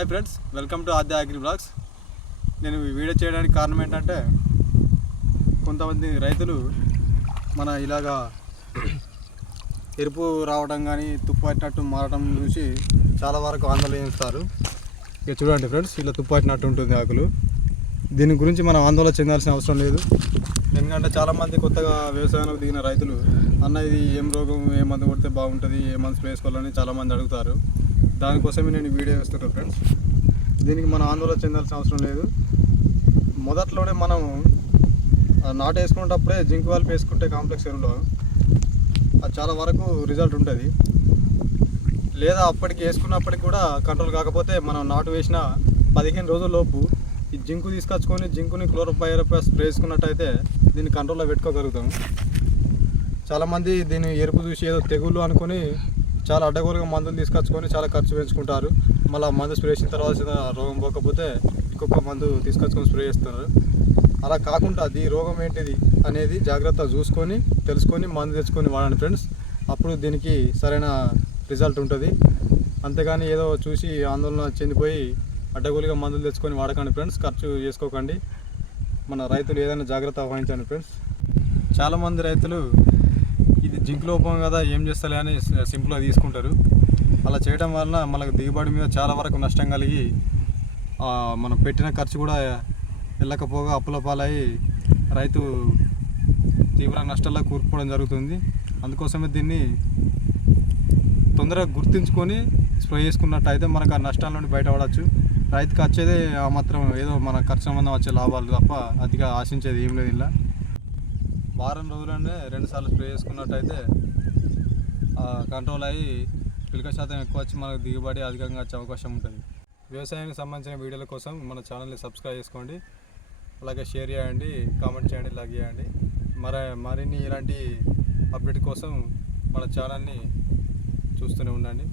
Hi friends, welcome to Aadya agri blogs. నేను ఈ video చేయడానికి కారణం ఏంటంటే కొంతమంది రైతులు మన ఇలాగా ఎరుపు రావడం కానీ తుప్పట్టినట్టు మారడం చూసి చాలా వరకు ఆందోళన చేస్తారు. ఇక చూడండి ఫ్రెండ్స్, ఇలా తుప్పట్టినట్టు ఉంటుంది ఆకులు. దీని గురించి మనం ఆందోళన చెందాల్సిన అవసరం లేదు. ఎందుకంటే చాలామంది కొత్తగా వ్యవసాయంలోకి దిగిన రైతులు అన్న ఇది ఏం రోగం, ఏ మందు కొడితే బాగుంటుంది, ఏ మందు వేసుకోవాలని చాలామంది అడుగుతారు. దానికోసమే నేను వీడియో వేస్తున్నాను ఫ్రెండ్స్. దీనికి మనం ఆందోళన చెందాల్సిన అవసరం లేదు. మొదట్లోనే మనం నాటు వేసుకునేటప్పుడే జింక్ వాల్ప్ వేసుకుంటే కాంప్లెక్స్ ఎరువులో అది చాలా వరకు రిజల్ట్ ఉంటుంది. లేదా అప్పటికి వేసుకున్నప్పటికి కూడా కంట్రోల్ కాకపోతే మనం నాటు వేసిన 15 రోజుల్లోపు ఈ జింకు తీసుకొచ్చుకొని జింకుని క్లోరోపైరిఫాస్ స్ప్రే చేసుకున్నట్టయితే దీన్ని కంట్రోల్లో పెట్టుకోగలుగుతాం. చాలామంది దీన్ని ఎరుపు చూసి ఏదో తెగుళ్ళు అనుకొని చాలా అడ్డగోలుగా మందులు తీసుకొచ్చుకొని చాలా ఖర్చు పెంచుకుంటారు. మళ్ళీ మందు స్ప్రే చేసిన తర్వాత రోగం పోకపోతే ఇంకొక మందు తీసుకొచ్చుకొని స్ప్రే చేస్తున్నారు. అలా కాకుండా ఈ రోగం ఏంటిది అనేది జాగ్రత్తగా చూసుకొని తెలుసుకొని మందు తెచ్చుకొని వాడండి ఫ్రెండ్స్. అప్పుడు దీనికి సరైన రిజల్ట్ ఉంటుంది. అంతేగాని ఏదో చూసి ఆందోళన చెందిపోయి అడ్డగోలుగా మందులు తెచ్చుకొని వాడకండి ఫ్రెండ్స్. ఖర్చు చేసుకోకండి. మన రైతులు ఏదైనా జాగ్రత్త వహించండి ఫ్రెండ్స్. చాలామంది రైతులు ఇది జింక్ లోపం కదా ఏం చేస్తలే అని సింపుల్గా తీసుకుంటారు. అలా చేయడం వలన మనకు దిగుబడి మీద చాలా వరకు నష్టం కలిగి మనం పెట్టిన ఖర్చు కూడా వెళ్ళకపోగా అప్పుల పాలయ్యి రైతు తీవ్ర నష్టాల్లో కూరుకుపోవడం జరుగుతుంది. అందుకోసమే దీన్ని తొందరగా గుర్తించుకొని స్ప్రే చేసుకున్నట్టయితే మనకు ఆ నష్టాల నుండి బయటపడవచ్చు. రైతుకి వచ్చేదే ఆ మాత్రం ఏదో మన ఖర్చు సంబంధం వచ్చే లాభాలు తప్ప అతిగా ఆశించేది ఏం లేదు. ఇలా వారం రోజులనే 2 సార్లు స్ప్రే చేసుకున్నట్టయితే కంట్రోల్ అయ్యి పిలక శాతం ఎక్కువ వచ్చి మనకు దిగుబడి అధికంగా వచ్చే అవకాశం ఉంటుంది. వ్యవసాయానికి సంబంధించిన వీడియోల కోసం మన ఛానల్ని సబ్స్క్రైబ్ చేసుకోండి, అలాగే షేర్ చేయండి, కామెంట్ చేయండి, లైక్ చేయండి. మరిన్ని ఇలాంటి అప్డేట్ కోసం మన ఛానల్ని చూస్తూనే ఉండండి.